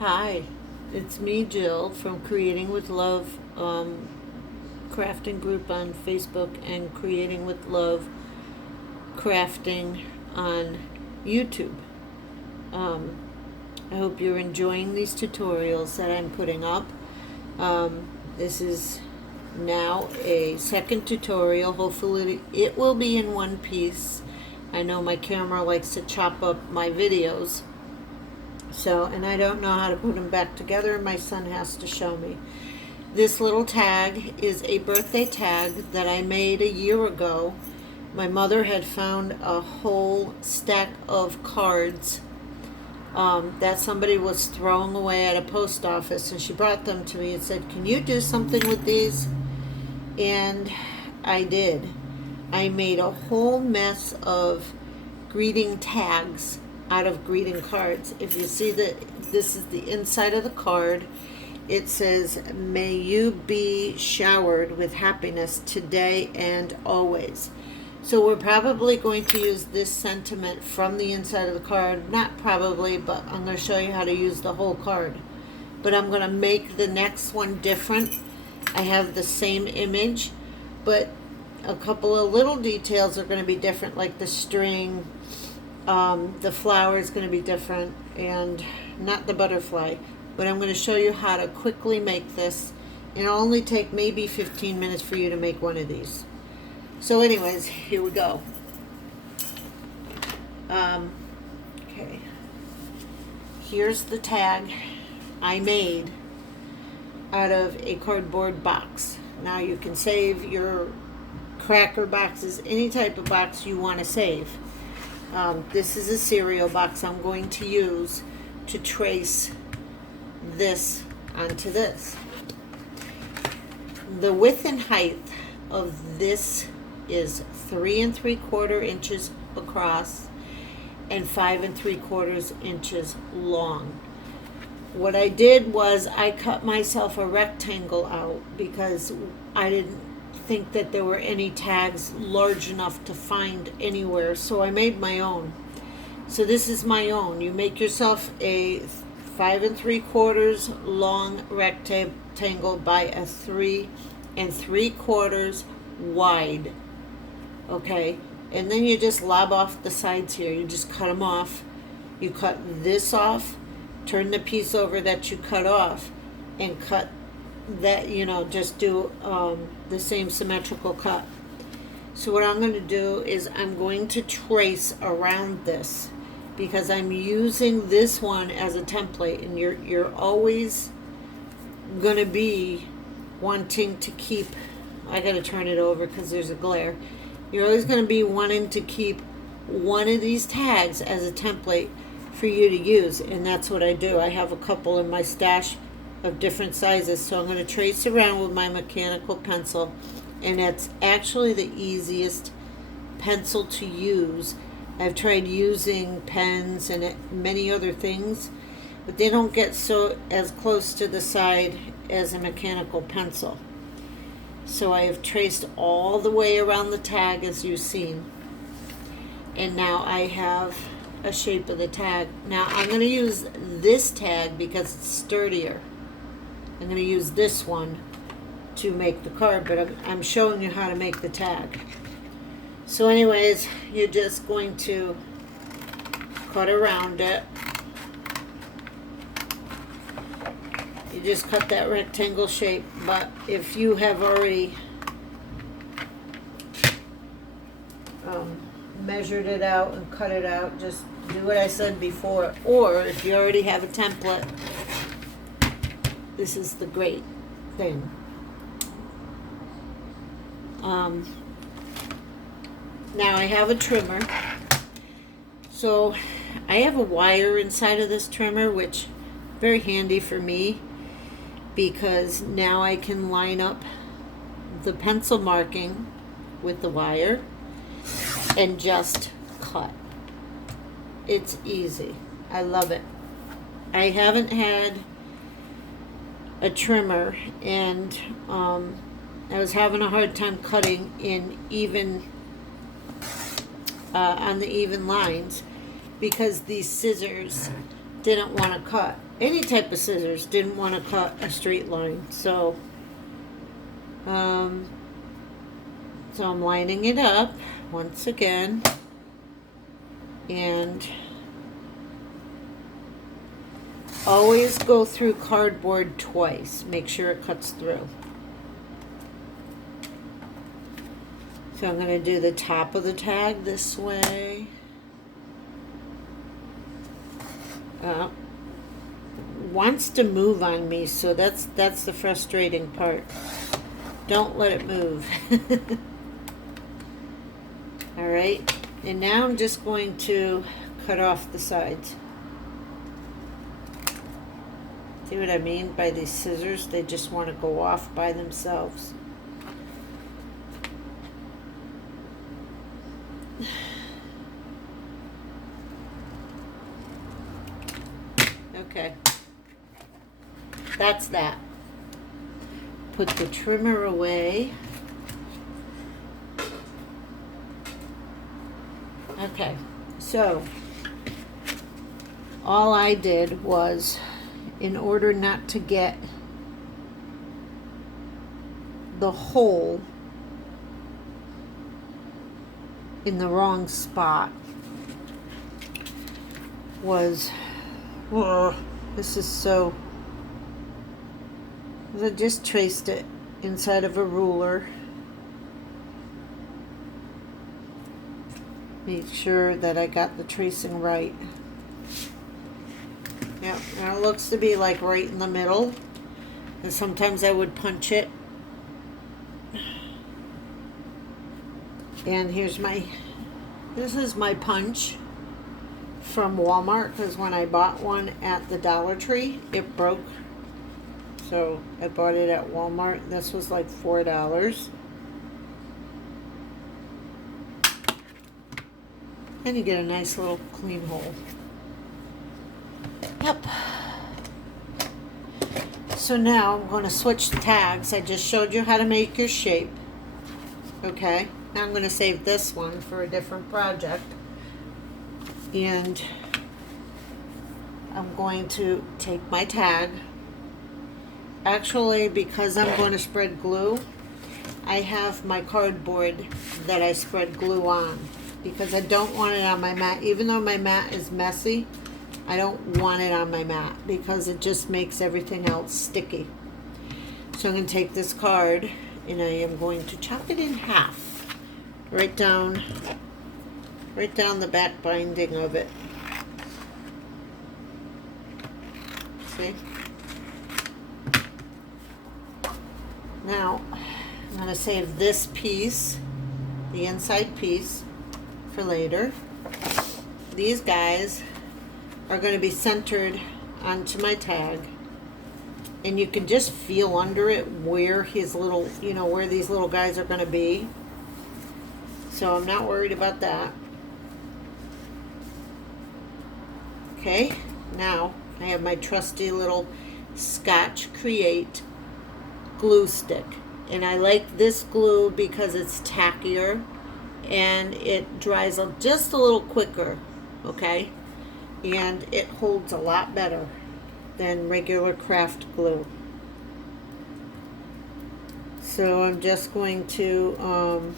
Hi, it's me, Jill, from Creating with Love crafting group on Facebook and Creating with Love crafting on YouTube. Um, I hope you're enjoying these tutorials that I'm putting up. This is now a second tutorial. Hopefully it will be in one piece. I know my camera likes to chop up my videos. So, and I don't know how to put them back together. My son has to show me. This little tag is a birthday tag that I made a year ago. My mother had found a whole stack of cards that somebody was throwing away at a post office, and she brought them to me and said, "Can you do something with these?" And I did. I made a whole mess of greeting tags out of greeting cards. If you see that this is the inside of the card, it says, "May you be showered with happiness today and always." So we're probably going to use this sentiment from the inside of the card. Not probably, but I'm going to show you how to use the whole card. But I'm going to make the next one different. I have the same image, but a couple of little details are going to be different, like the string. The flower is going to be different, and not the butterfly. But I'm going to show you how to quickly make this. It'll only take maybe 15 minutes for you to make one of these. So anyways, here we go. Okay. Here's the tag I made out of a cardboard box. Now you can save your cracker boxes, any type of box you want to save. This is a cereal box I'm going to use to trace this onto this. The width and height of this is 3 3/4 inches across and 5 3/4 inches long. What I did was I cut myself a rectangle out because I didn't think that there were any tags large enough to find anywhere, so I made my own. So this is my own. You make yourself a 5 3/4 long rectangle by a 3 3/4 wide. Okay, and then you just lob off the sides here. You just cut them off. You cut this off, turn the piece over that you cut off, and cut that, just do the same symmetrical cut. So what I'm going to do is I'm going to trace around this because I'm using this one as a template, and you're always going to be wanting to keep, I got to turn it over because there's a glare. You're always going to be wanting to keep one of these tags as a template for you to use, and that's what I do. I have a couple in my stash of different sizes, so I'm going to trace around with my mechanical pencil, and it's actually the easiest pencil to use. I've tried using pens and many other things, but they don't get so as close to the side as a mechanical pencil. So I have traced all the way around the tag as you've seen, and now I have a shape of the tag. Now I'm going to use this tag because it's sturdier. I'm going to use this one to make the card, but I'm showing you how to make the tag. So anyways, you're just going to cut around it. You just cut that rectangle shape, but if you have already measured it out and cut it out, just do what I said before. Or if you already have a template, this is the great thing. Now I have a trimmer. So I have a wire inside of this trimmer, which is very handy for me because now I can line up the pencil marking with the wire and just cut. It's easy. I love it. I haven't had a trimmer, and I was having a hard time cutting in even on the even lines because these scissors didn't want to cut, any type of scissors didn't want to cut a straight line. So I'm lining it up once again, and always go through cardboard twice. Make sure it cuts through. So I'm going to do the top of the tag this way. Wants to move on me, so that's the frustrating part. Don't let it move. All right, and now I'm just going to cut off the sides. See what I mean by these scissors? They just want to go off by themselves. Okay. That's that. Put the trimmer away. Okay, so all I did was, in order not to get the hole in the wrong spot, was, this is so, I just traced it inside of a ruler. Make sure that I got the tracing right. Yep, and it looks to be like right in the middle. And sometimes I would punch it. And this is my punch from Walmart, because when I bought one at the Dollar Tree, it broke. So I bought it at Walmart. This was like $4. And you get a nice little clean hole. Yep. So now I'm going to switch the tags. I just showed you how to make your shape. Okay. Now I'm going to save this one for a different project. And I'm going to take my tag. Actually, because I'm going to spread glue, I have my cardboard that I spread glue on, because I don't want it on my mat. Even though my mat is messy, I don't want it on my mat because it just makes everything else sticky. So I'm going to take this card and I am going to chop it in half, right down the back binding of it. See? Now I'm going to save this piece, the inside piece, for later. These guys are going to be centered onto my tag, and you can just feel under it where his little, where these little guys are going to be. So I'm not worried about that. Okay, now I have my trusty little Scotch Create glue stick, and I like this glue because it's tackier and it dries up just a little quicker, okay? And it holds a lot better than regular craft glue. So I'm just going to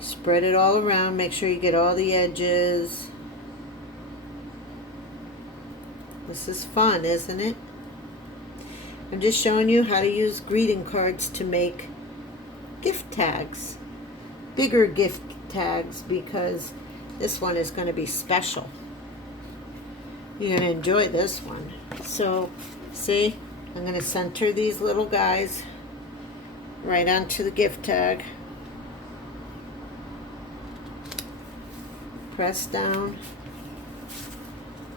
spread it all around. Make sure you get all the edges. This is fun, isn't it? I'm just showing you how to use greeting cards to make gift tags. Bigger gift tags, because this one is going to be special. You're going to enjoy this one. So, see, I'm going to center these little guys right onto the gift tag. Press down.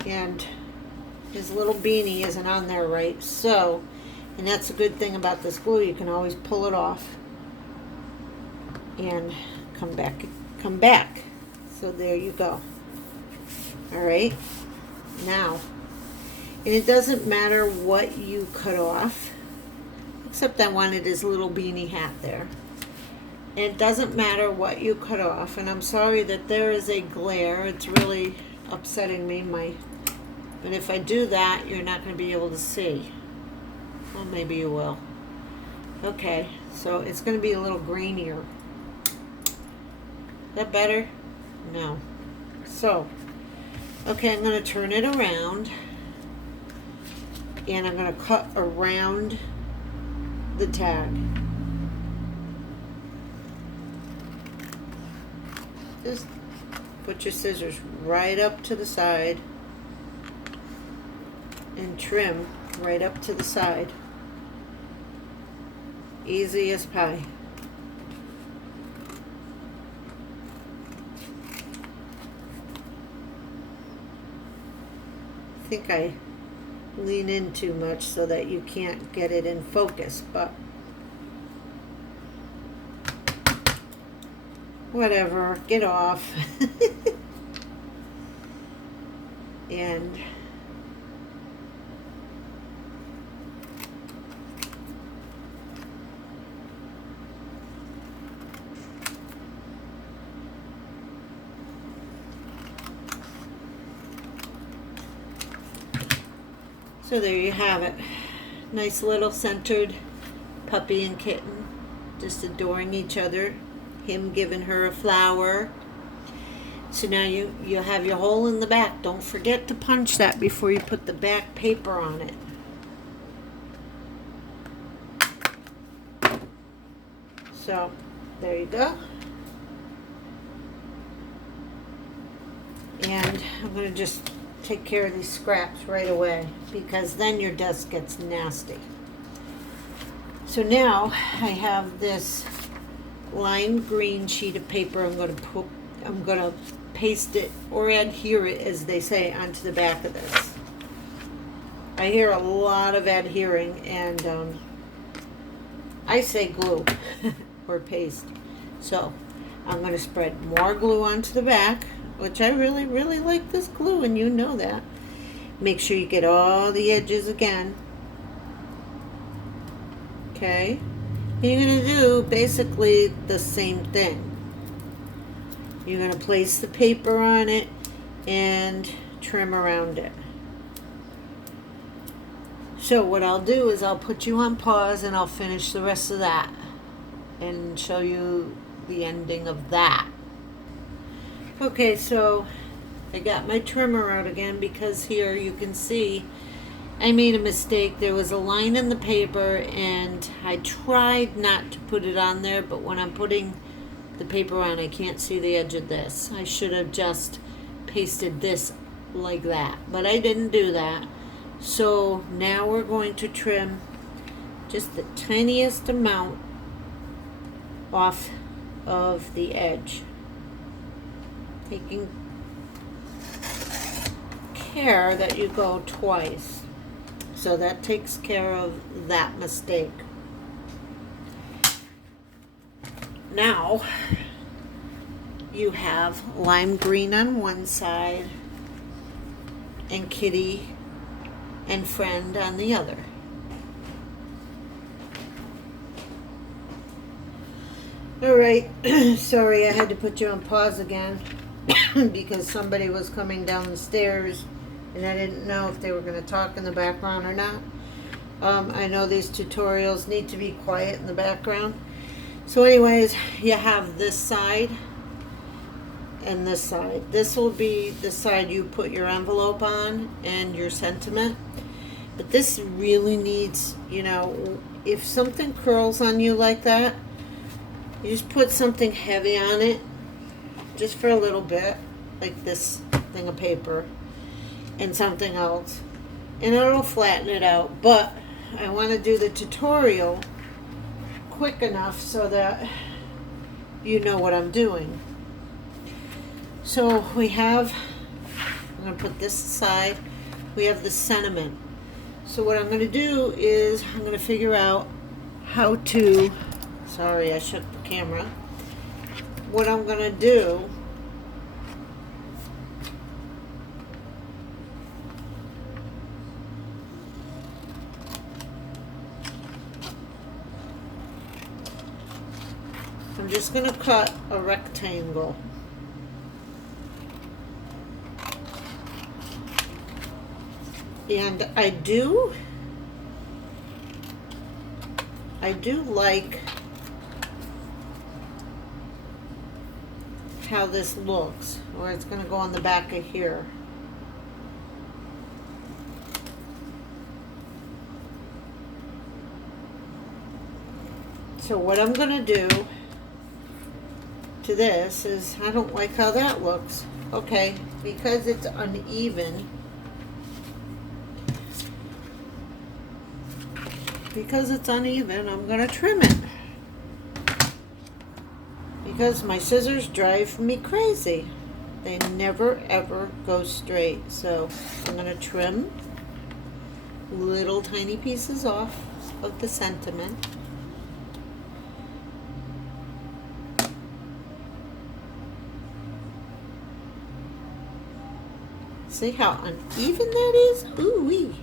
And his little beanie isn't on there right. So, and that's a good thing about this glue. You can always pull it off and come back. So there you go. All right. Now, and it doesn't matter what you cut off, except I wanted his little beanie hat there. It doesn't matter what you cut off, and I'm sorry that there is a glare. It's really upsetting me. But if I do that, you're not going to be able to see. Well, maybe you will. Okay, so it's going to be a little grainier. Is that better? No. So, okay, I'm going to turn it around. And I'm going to cut around the tag. Just put your scissors right up to the side and trim right up to the side. Easy as pie. I think I lean in too much so that you can't get it in focus, but whatever, get off. And so there you have it. Nice little centered puppy and kitten, just adoring each other. Him giving her a flower. So now you have your hole in the back. Don't forget to punch that before you put the back paper on it. So there you go. And I'm going to just take care of these scraps right away, because then your desk gets nasty. So now I have this lime green sheet of paper. I'm going to paste it, or adhere it, as they say, onto the back of this. I hear a lot of adhering, and I say glue or paste. So I'm going to spread more glue onto the back, which I really, really like this glue, and you know that. Make sure you get all the edges again. Okay? You're going to do basically the same thing. You're going to place the paper on it and trim around it. So what I'll do is I'll put you on pause and I'll finish the rest of that and show you the ending of that. Okay, so I got my trimmer out again, because here you can see I made a mistake. There was a line in the paper and I tried not to put it on there, but when I'm putting the paper on, I can't see the edge of this. I should have just pasted this like that, but I didn't do that. So now we're going to trim just the tiniest amount off of the edge, taking care that you go twice. So that takes care of that mistake. Now you have lime green on one side and kitty and friend on the other. All right, sorry I had to put you on pause again because somebody was coming down the stairs and I didn't know if they were going to talk in the background or not. I know these tutorials need to be quiet in the background. So anyways, you have this side and this side. This will be the side you put your envelope on and your sentiment. But this really needs, you know, if something curls on you like that, you just put something heavy on it, just for a little bit, like this thing of paper, and something else, and it'll flatten it out. But I want to do the tutorial quick enough so that you know what I'm doing. So we have, I'm going to put this aside, we have the sentiment. So what I'm going to do is I'm going to figure out how to, sorry I shook the camera, what I'm going to do I'm just going to cut a rectangle. And I do like how this looks, or it's going to go on the back of here. So what I'm going to do to this is, I don't like how that looks. Okay, because it's uneven, I'm going to trim it. Because my scissors drive me crazy. They never ever go straight. So I'm going to trim little tiny pieces off of the sentiment. See how uneven that is? Ooh-wee.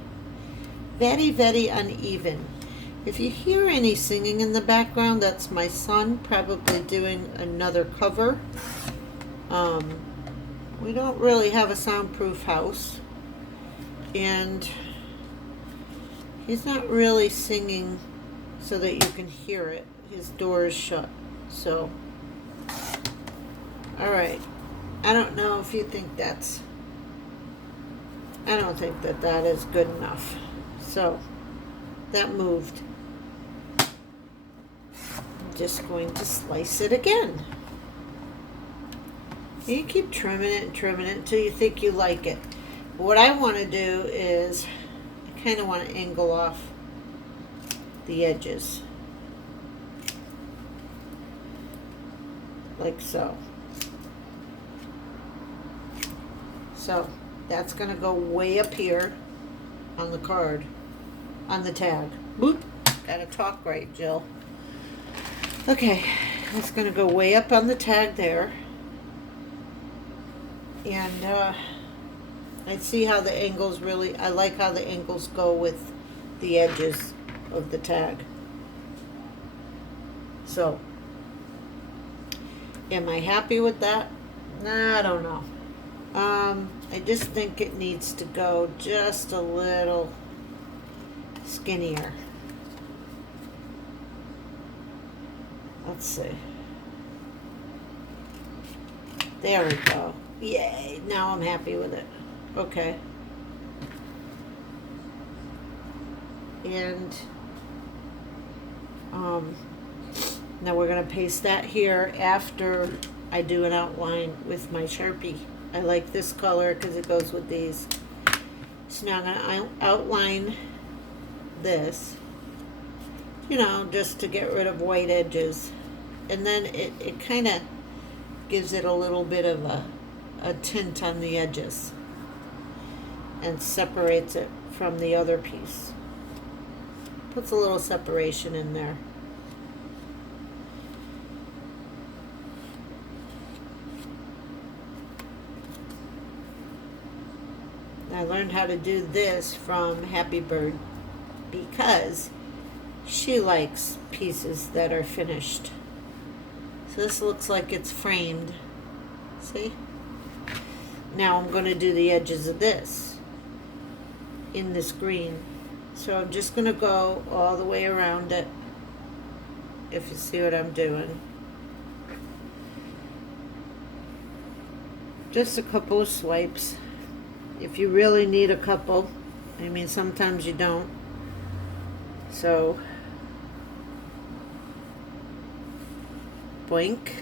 Very, very uneven. If you hear any singing in the background, that's my son probably doing another cover. We don't really have a soundproof house, and he's not really singing so that you can hear it. His door is shut. So, alright. I don't know if you think that's... I don't think that that is good enough. So, that moved. I'm just going to slice it again. You keep trimming it and trimming it until you think you like it. But what I want to do is, I kind of want to angle off the edges. Like so. So, that's going to go way up here on the card, on the tag. Boop. Gotta talk right, Jill. Okay, it's going to go way up on the tag there. And I see how the angles really, I like how the angles go with the edges of the tag. So, am I happy with that? Nah, I don't know. I just think it needs to go just a little skinnier. Let's see. There we go. Yay, now I'm happy with it. Okay. And now we're going to paste that here after I do an outline with my Sharpie. I like this color because it goes with these. So now I'm going to outline this, you know, just to get rid of white edges. And then it kind of gives it a little bit of a tint on the edges and separates it from the other piece. Puts a little separation in there. I learned how to do this from Happy Bird because she likes pieces that are finished. So this looks like it's framed. See? Now I'm going to do the edges of this in this green. So I'm just going to go all the way around it, if you see what I'm doing. Just a couple of swipes. If you really need a couple, I mean, sometimes you don't. So, boink.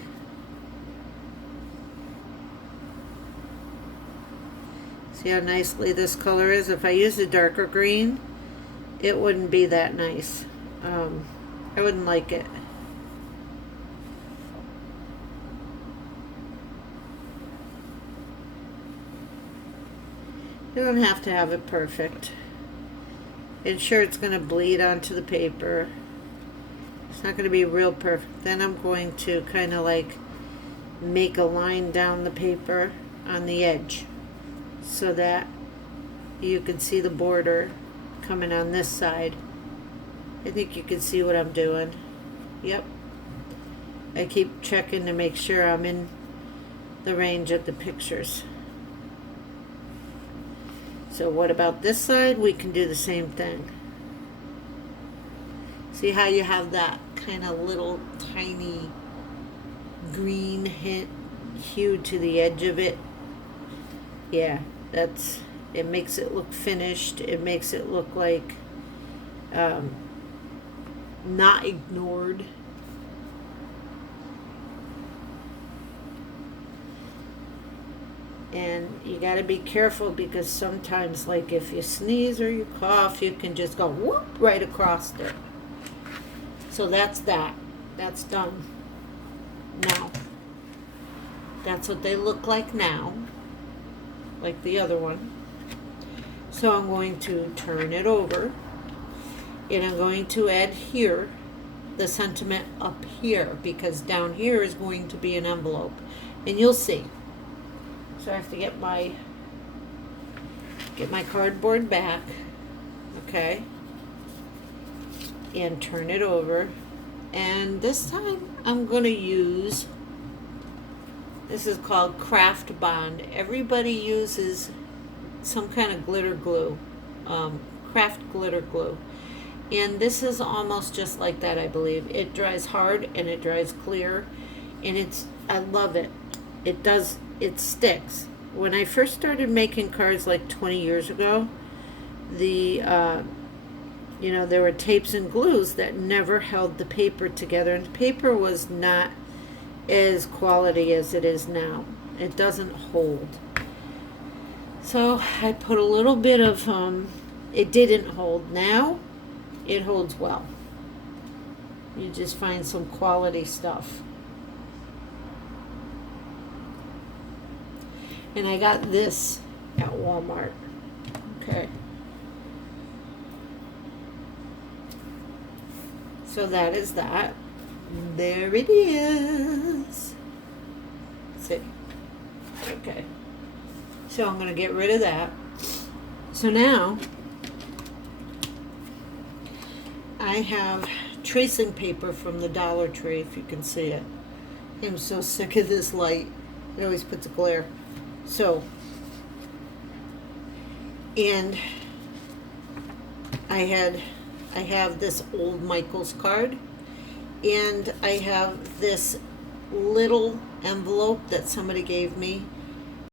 See how nicely this color is? If I used a darker green, it wouldn't be that nice. I wouldn't like it. You don't have to have it perfect. And sure, it's going to bleed onto the paper. It's not going to be real perfect. Then I'm going to kind of like make a line down the paper on the edge so that you can see the border coming on this side. I think you can see what I'm doing. Yep. I keep checking to make sure I'm in the range of the pictures. So what about this side? We can do the same thing. See how you have that kind of little tiny green hue to the edge of it? Yeah, it makes it look finished. It makes it look like not ignored. And you got to be careful because sometimes, like if you sneeze or you cough, you can just go whoop right across it. So that's that. That's done. Now, that's what they look like now, like the other one. So I'm going to turn it over, and I'm going to add here the sentiment up here, because down here is going to be an envelope, and you'll see. So I have to get my cardboard back, okay, and turn it over. And this time I'm going to use, this is called Craft Bond. Everybody uses some kind of glitter glue, craft glitter glue. And this is almost just like that, I believe. It dries hard and it dries clear, and I love it. It sticks. When I first started making cards like 20 years ago, there were tapes and glues that never held the paper together, and the paper was not as quality as it is now. It doesn't hold. So I put a little bit of, it didn't hold. Now it holds well. You just find some quality stuff. And I got this at Walmart. Okay. So that is that. There it is. See? Okay. So I'm going to get rid of that. So now I have tracing paper from the Dollar Tree, if you can see it. I'm so sick of this light. It always puts a glare. So, and I have this old Michael's card, and I have this little envelope that somebody gave me,